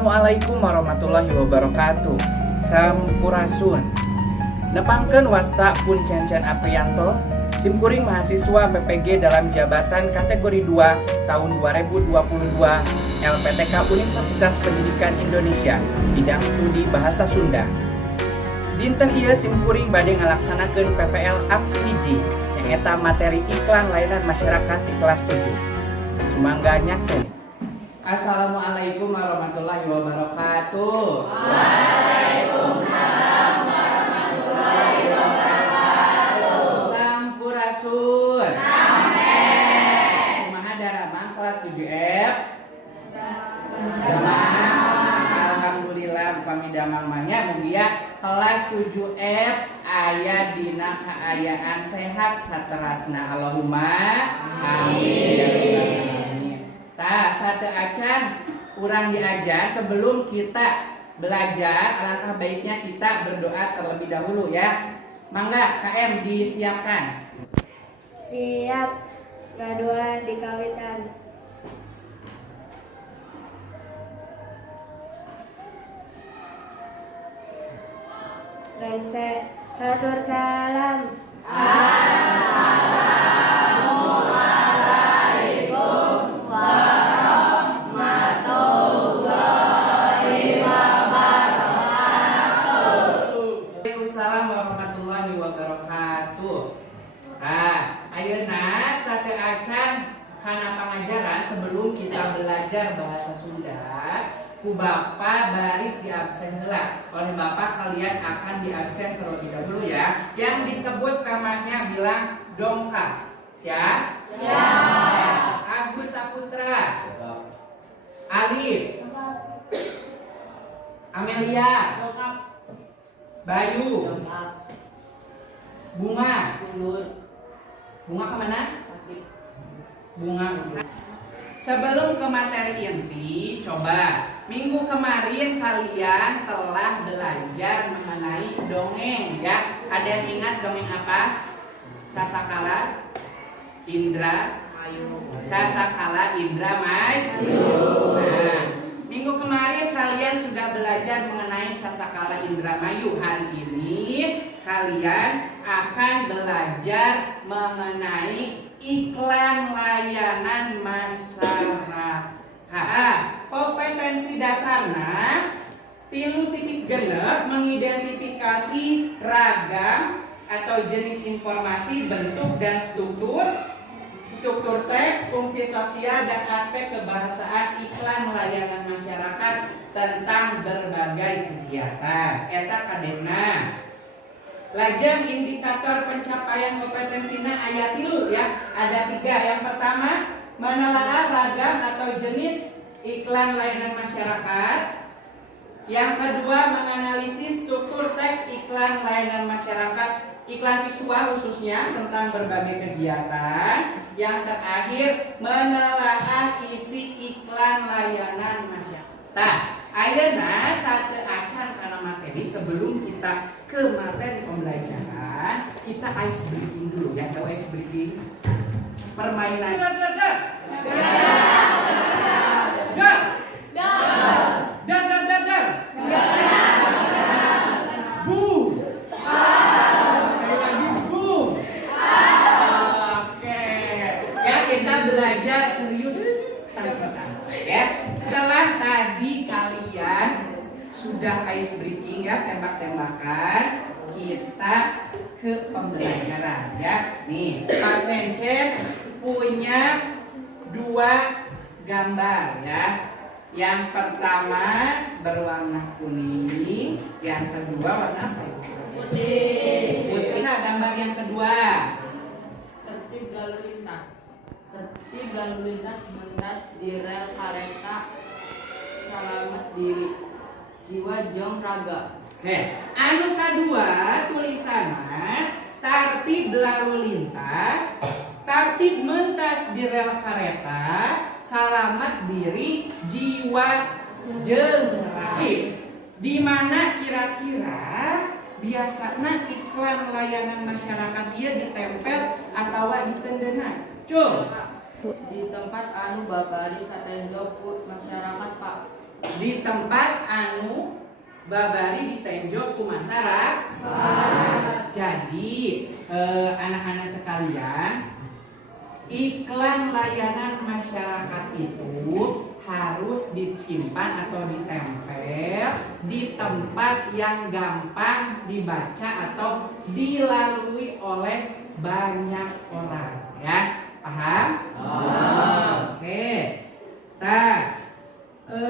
Assalamualaikum warahmatullahi wabarakatuh. Sampurasun. Nepangkeun wasta pun Cancan Aprianto, simkuring mahasiswa BPG dalam jabatan kategori 2 tahun 2022 LPTK Universitas Pendidikan Indonesia, bidang studi Bahasa Sunda. Dinten ieu simkuring bade ngalaksanakeun PPL Aksi hiji nyaeta materi iklan layanan masyarakat di kelas 7. Sumangga nyaksen. Assalamualaikum warahmatullahi wabarakatuh. Waalaikumsalam warahmatullahi wabarakatuh. Sampurasun. Sampes. Kumaha daramang kelas 7F? Damang. Alhamdulillah upami damang mahnya mugia kelas 7F aya dina kaayaan sehat saterasna. Allahumma amin. Tah, sate acan urang diajar sebelum kita belajar, alangkah baiknya kita berdoa terlebih dahulu ya. Mangga KM disiapkan. Siap. Ngadoa di kawitan. Rense hatur salam. Assalamualaikum warahmatullahi wabarakatuh. Waalaikumsalam warahmatullahi wabarakatuh. Ayeuna sate acan kana pangajaran sebelum kita belajar bahasa Sunda. Ku Bapak baris di absen heula. Oleh Bapak kalian akan di absen terlebih dahulu ya. Yang disebut kamanya bilang dongkap. Siap? Siap. Agus Saputra. Alif. Amelia. Bayu. Bunga. Bunga kemana? Bunga. Sebelum ke materi inti, coba minggu kemarin kalian telah belajar mengenai dongeng ya. Ada yang ingat dongeng apa? Sasakala, Indra, Mayu. Sasakala, Indra, Mayu. Nah, minggu kemarin kalian sudah belajar mengenai Sasakala, Indra, Mayu. Hari ini kalian akan belajar mengenai iklan layanan masyarakat. Kompetensi dasarnya 3.6 mengidentifikasi ragam atau jenis informasi, bentuk dan struktur teks, fungsi sosial dan aspek kebahasaan iklan layanan masyarakat tentang berbagai kegiatan. Eta kadena lajang indikator pencapaian kompetensina aya 3 ya. Ada 3. Yang pertama, menelaah ragam atau jenis iklan layanan masyarakat. Yang kedua, menganalisis struktur teks iklan layanan masyarakat, iklan visual khususnya tentang berbagai kegiatan. Yang terakhir, menelaah isi iklan layanan masyarakat. Nah, ayeuna sate acan kana materi sebelum kita ke materi pembelajaran, kita ice breaking dulu ya. Tahu ice breaking? Permainan. Boom. Sekali lagi boom. Oke. Ya, kita belajar serius tanpa santai ya. Setelah tadi kalian sudah ice breaking ya, tembak-tembakan, kita ke pembelajaran ya. Nih, Pak Cencen punya 2 gambar ya. Yang pertama berwarna kuning, yang kedua warna apa itu? Putih. Putih. Nah, gambar yang kedua. Tertib lalu lintas. Tertib lalu lintas melintas di rel kereta. Selamat diri. Jiwa jong raga. Anu kedua tulisannya tertib lalu lintas, tertib mentas di rel kereta, selamat diri, jiwa jeung raga. Di mana kira-kira biasanya iklan layanan masyarakat dia ditempel atau ditendenan? Cung. Di tempat anu babari katenjau masyarakat Pak. di tempat anu babari ditenjok ku masyarakat. Jadi anak-anak sekalian, iklan layanan masyarakat itu harus disimpan atau ditempel di tempat yang gampang dibaca atau dilalui oleh banyak orang, ya. Paham? Oke. Nah,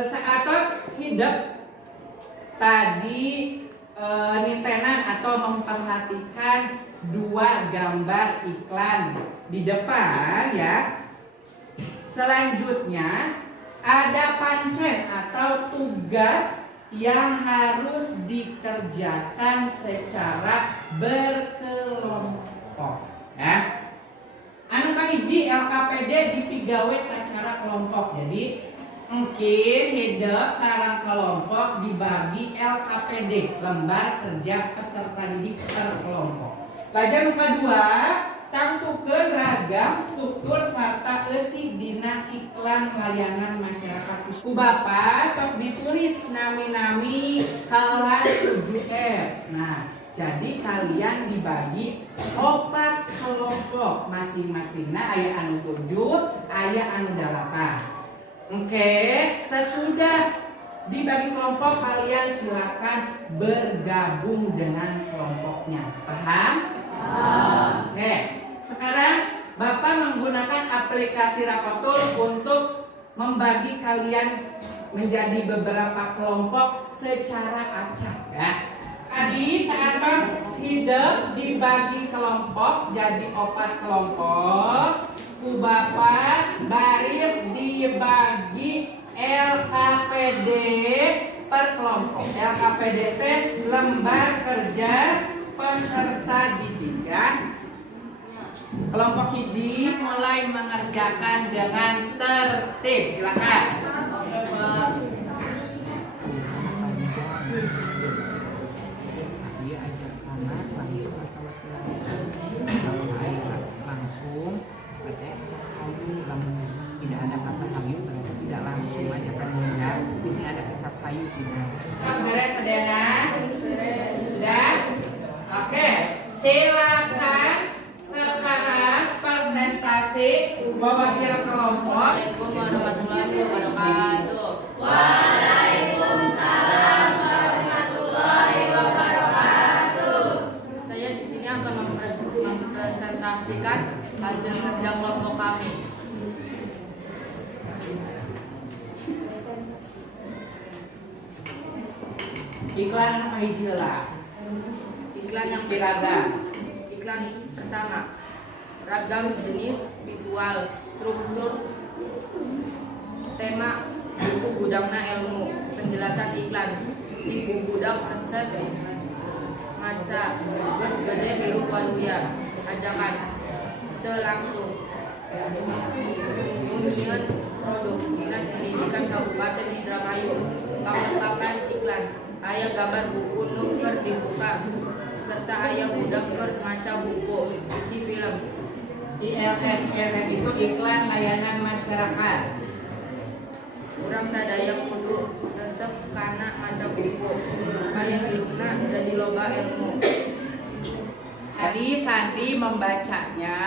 saatos hidup tadi nintenan atau memperhatikan dua gambar iklan di depan, ya. Selanjutnya ada pancen atau tugas yang harus dikerjakan secara berkelompok, ya. Anu kahiji LKPD dipigawe secara kelompok. Jadi mungkin hidup sarang kelompok dibagi LKPD, lembar kerja peserta didik per kelompok. Lajang kedua, tentukeun ragam struktur sarta eusi dina iklan layanan masyarakat. Ku Bapak tos ditulis nami-nami kelas 7R. Nah, jadi kalian dibagi 4 kelompok, masing-masingna aya anu 7, aya anu 8. Oke, sesudah dibagi kelompok kalian silakan bergabung dengan kelompoknya. Paham? Oke, sekarang Bapak menggunakan aplikasi Rapotul untuk membagi kalian menjadi beberapa kelompok secara acak, ya. Tadi saat hidup dibagi kelompok jadi 4 kelompok. Ku Bapak baris dibagi LKPD per kelompok. LKPD teh lembar kerja peserta didik, ya. Kelompok hiji mulai mengerjakan dengan tertib. Silakan. Dia ajak anak langsung atau kalau langsung katanya kayu langsung tidak ada kata kayu tidak langsung aja kan ya. Di sini ada kecap kayu tidak. Beres sedena? Sudah? Oke, silakan sekarang presentasi mewakili kelompok. Assalamualaikum warahmatullahi wabarakatuh. Waalaikumsalam warahmatullahi wabarakatuh. Saya di sini akan mempresentasikan hasil kerja kelompok kami. Iklan apa hiji heula? Iklan yang Kiragam. Iklan pertama, ragam jenis visual, struktur, tema, buku gudangna ilmu, penjelasan iklan, ibu gudang resep, maca, gas gede biru waluya, ajakan, langsung, union, produk dinas pendidikan Kabupaten Indramayu, papan iklan, aya gambar buku nuker dibuka, serta aya budak keur maca buku, isi film. ILM itu iklan layanan masyarakat. Urang sadaya kudu resep kana maca buku supaya hidupna jadi loba ilmu. Tadi Santi membacanya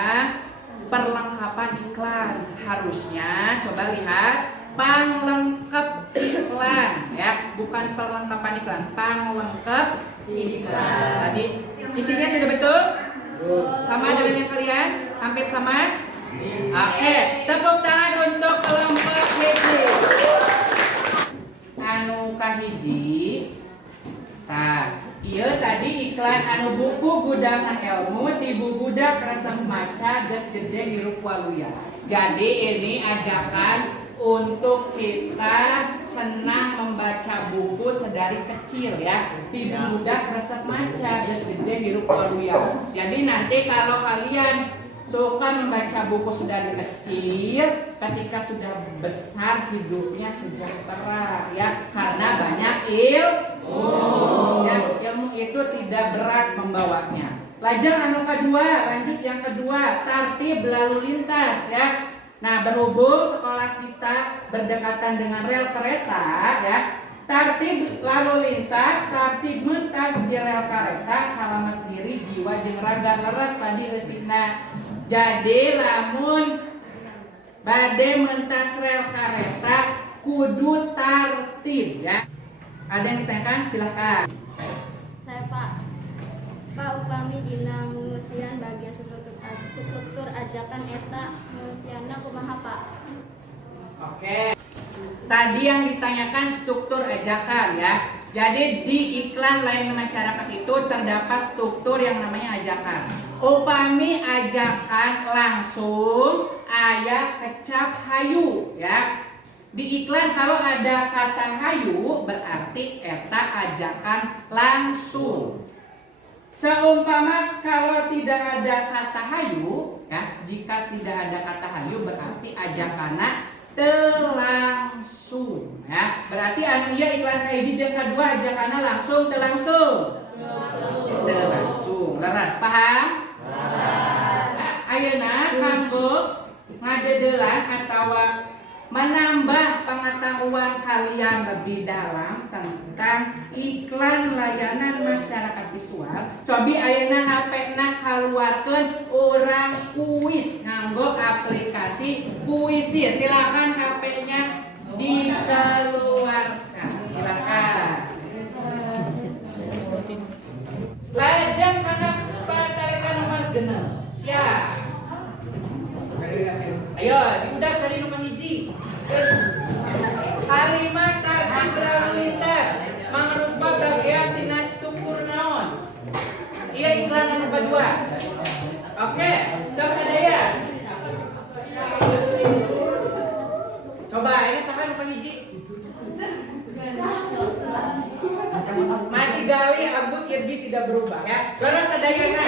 perlengkapan iklan. Harusnya coba lihat panglengkap iklan, ya, bukan perlengkapan iklan, panglengkap iklan. Tadi isinya sudah betul? Sama dengan yang kalian? Hampir sama? Oke, tepuk tangan untuk kelompok hiji. Anu kahiji. Iya tadi iklan anu buku gudangan ilmu tibu budak resep maca geus gede hirup waluya. Jadi ini ajakan untuk kita senang membaca buku sedari kecil, ya. Tibu budak resep maca geus gede hirup waluya. Jadi nanti kalau kalian suka membaca buku sedari kecil, ketika sudah besar hidupnya sejahtera, ya, karena banyak ilmu. Ya, ilmu itu tidak berat membawanya. Lajang anu kedua, lanjut yang kedua, tertib lalu lintas, ya. Nah, berhubung sekolah setelah kita berdekatan dengan rel kereta ya, tertib lalu lintas, tertib mentas di rel kereta, selamat diri jiwa jeung raga leres tadi eusina. Jadi lamun bade mentas rel kereta kudu tertib ya. Ada yang ditanyakan silahkan. Saya Pak upami dina mengusian bagian struktur ajakan eta mengusianna kumaha Pak? Oke. Tadi yang ditanyakan struktur ajakan ya. Jadi di iklan layanan masyarakat itu terdapat struktur yang namanya ajakan. Upami ajakan langsung aya kecap hayu ya. Di iklan kalau ada kata hayu berarti eta ajakan langsung. Seumpama kalau tidak ada kata hayu ya, jika tidak ada kata hayu berarti ajakanna telangsung ya. Berarti anu ieu iklan hiji jeung kadua ajakanna langsung telangsung. Telangsung. Leres paham? Paham. Ayeuna kanggo ngadedelan atawa menambah pengetahuan kalian lebih dalam tentang iklan layanan masyarakat visual. Cobi ayeuna HP-na kaluarkeun urang kuis nganggo aplikasi Puisi. Silakan HP-nya dikeluarkan. Silakan. Lajeng kana patarikan nomor genep. Siap. Ayo, diudak dari nomor hiji. Kalimat tertib lalu lintas mangrupa bagian tina struktur naon? Iya iklan anu kedua. Oke, tos sadaya. Coba ini saha nu hiji? Masih gali Agus Irgi tidak berubah ya. Leres sadayana.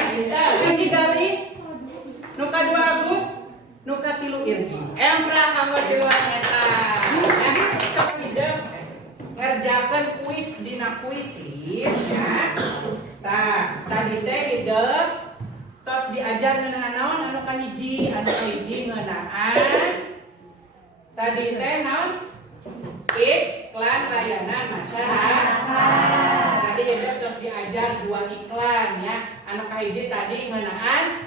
Hiji gali. Nu kadua Agus, nu katilu Irgi. Empra kanggo tiluan eta. Ya, cok sidep ngerjakeun kuis dina puisi ya. Tah, tadi teh hideuk tos diajar ngeunaan naon anu kahiji, ngeunaan. Tadi teh naon? Iklan layanan masyarakat. Tadi hideuk tos diajar dua iklan ya. Anu kahiji tadi ngeunaan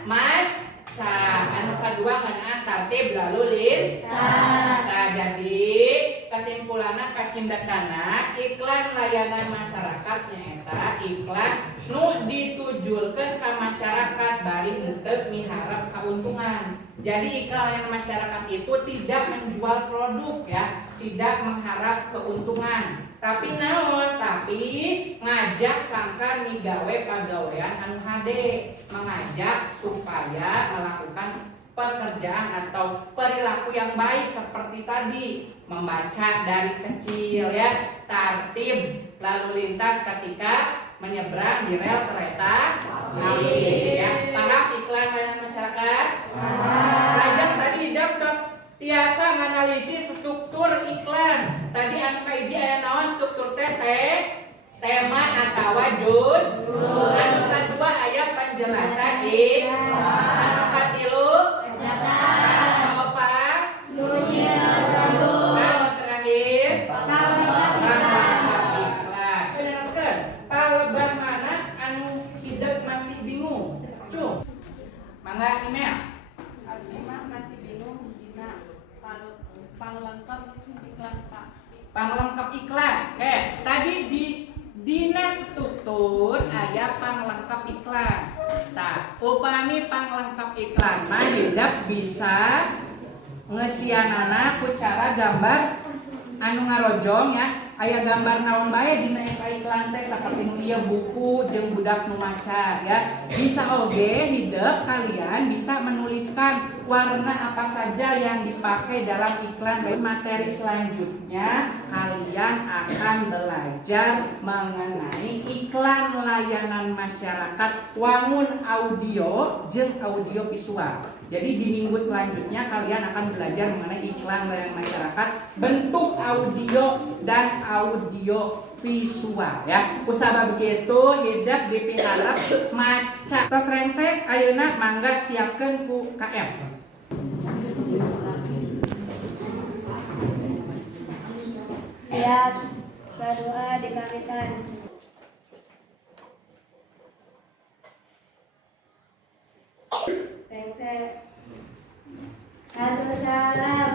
anu kedua ngeunaan tertib lalu lintas. Nah, jadi kesimpulanna kacindakana iklan layanan masyarakat nyaeta iklan nu ditujulkeun ka masyarakat bari henteu miharep kauntungan. Jadi iklan layanan masyarakat itu tidak menjual produk ya, tidak mengharap keuntungan. Tapi naon? Tapi ngajak sangka migawe pagawean anu hade, mengajak supaya melakukan pekerjaan atau perilaku yang baik seperti tadi, membaca dari kecil ya, tertib lalu lintas ketika menyeberang di rel kereta api ya. Paham iklan layanan masyarakat? Lajeng tadi hidup tos tiasa menganalisis struktur iklan. Tadi anu kahiji aya naon struktur teh tema atawa judul. Anu kadua aya penjelasan iklan. Anu katilu apa? Anu terakhir iklan. Beneraskeun. Paleban mana anu hidup masih bingung? Cung. Mangga email. Masih bingung dina panglengkap iklan Pak. Panglengkap iklan. Tadi di dina struktur aya panglengkap iklan. Tah, upami panglengkap iklan mah hidup bisa ngesianana ku cara gambar anu ngarojong ya. Aya gambar naon bae dina eta iklan teh saperti nu ieu buku jeung budak nu maca ya. Bisa oge hidup kalian bisa menuliskan warna apa saja yang dipakai dalam iklan. Materi selanjutnya kalian akan belajar mengenai iklan layanan masyarakat wangun audio jeung audio visual. Jadi di minggu selanjutnya kalian akan belajar mengenai iklan layanan masyarakat bentuk audio dan audio visual ya. Kusabab begitu hidup dipiharap maca. Tos rengsek ayeuna mangga siapkeun ku KM. Siap. Berdoa dimatikan. Satu salam.